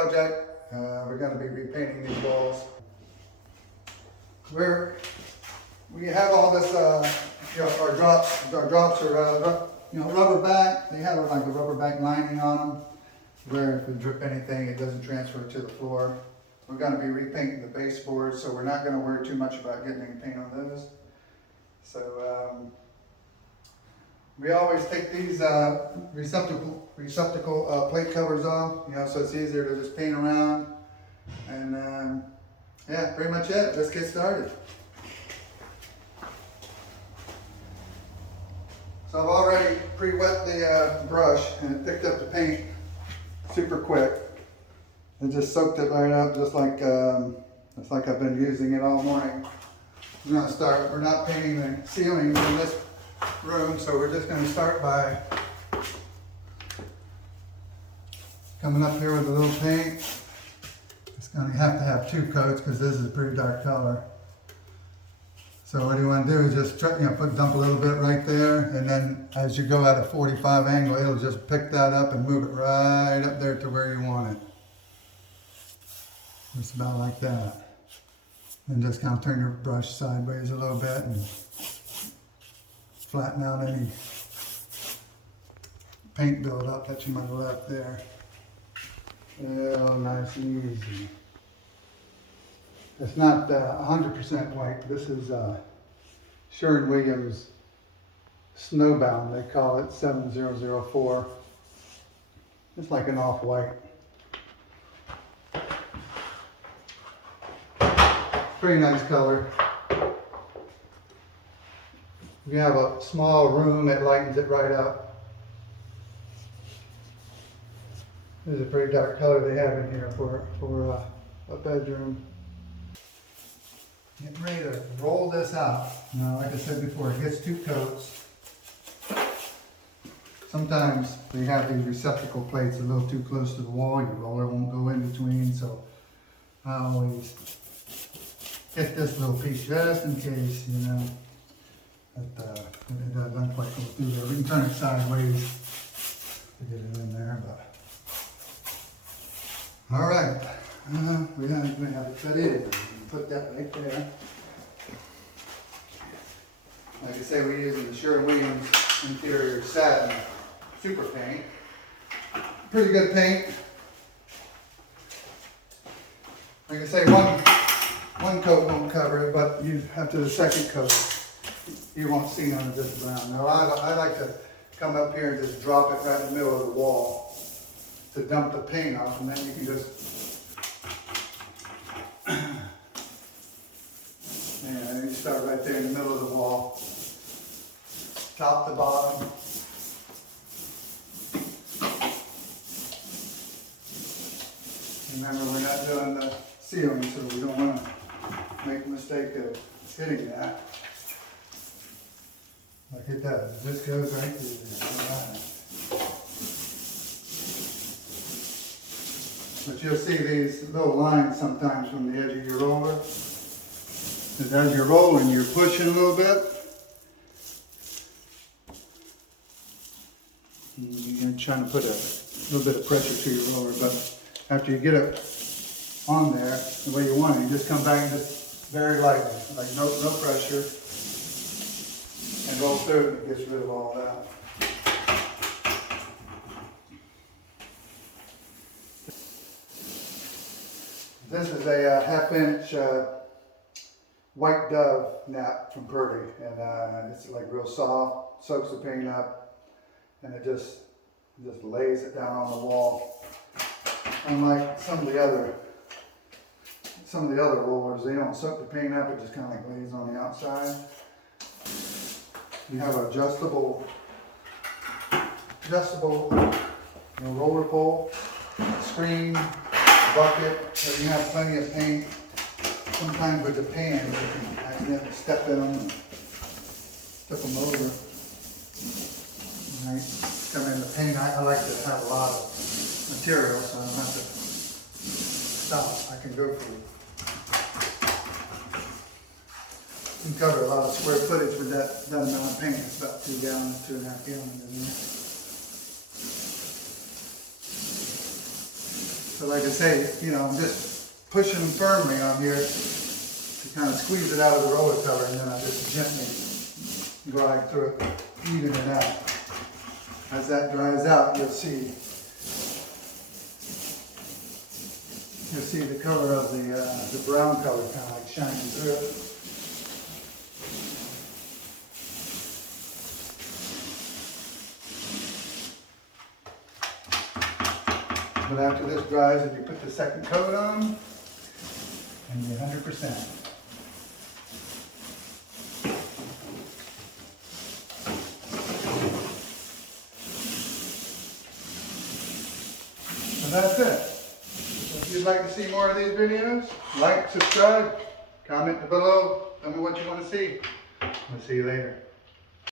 project. We're going to be repainting these walls. We have all this, our drops are, rubber back. They have like a rubber back lining on them, where if we drip anything, it doesn't transfer to the floor. We're going to be repainting the baseboards, so we're not going to worry too much about getting any paint on those. So we always take these receptacle plate covers off, so it's easier to just paint around. And yeah, pretty much it. Let's get started. So I've already pre-wet the brush and it picked up the paint super quick. It just soaked it right up, just like I've been using it all morning. I'm gonna start. We're not painting the ceiling in this room, so we're just gonna start by coming up here with a little paint. It's gonna have to have two coats because this is a pretty dark color. So what you want to do is just dump a little bit right there, and then as you go at a 45 angle, it'll just pick that up and move it right up there to where you want it. Just about like that. And just kind of turn your brush sideways a little bit and flatten out any paint buildup that you might have left there. Oh, nice and easy. It's not 100% white. This is Sherwin-Williams Snowbound. They call it 7004. It's like an off-white. Pretty nice color. If you have a small room, it lightens it right up. This is a pretty dark color they have in here for a bedroom. Getting ready to roll this out. Now, like I said before, it gets two coats. Sometimes they have these receptacle plates a little too close to the wall. Your roller won't go in between, so I always get this little piece just in case, that it doesn't quite go through there. We can turn it sideways to get it in there, but all right. We have it cut in. Put that right there. Like I say, we're using the Sherwin-Williams Interior Satin Super Paint. Pretty good paint. Like I say, one coat won't cover it, but you after the second coat, you won't see none of this brown. Now I like to come up here and just drop it right in the middle of the wall to dump the paint off, and then you can just you start right there in the middle of the wall, top to bottom. Remember, we're not doing the ceiling, so we don't want to make a mistake of hitting that. Like it does. This goes right through there. All right. But you'll see these little lines sometimes from the edge of your roller. As you're rolling, you're pushing a little bit. You're trying to put a little bit of pressure to your roller, but after you get it on there the way you want it, you just come back and just very lightly, like no pressure, and roll through it, and it gets rid of all that. This is a half-inch White Dove nap from Purdy, and it's like real soft, soaks the paint up, and it just lays it down on the wall. Unlike some of the other rollers, they don't soak the paint up, it just kind of like lays on the outside. You have an adjustable roller pole, screen, bucket, so you have plenty of paint. Sometimes with the pans, you can accidentally step in them and tip them over. Right. Come in the paint. I like to have a lot of material, so I don't have to stop. I can go for it. You can cover a lot of square footage with that amount of paint. It's about 2 gallons, 2.5 gallons in there. So like I say, you know, I'm just pushing them firmly on here to kind of squeeze it out of the roller cover, and then I just gently glide through it, even it out. As that dries out, you'll see the color of the brown color kind of like shining through it. But after this dries, if you put the second coat on, and you're 100%. So that's it. So if you'd like to see more of these videos, like, subscribe, comment below, tell me what you want to see. We'll see you later.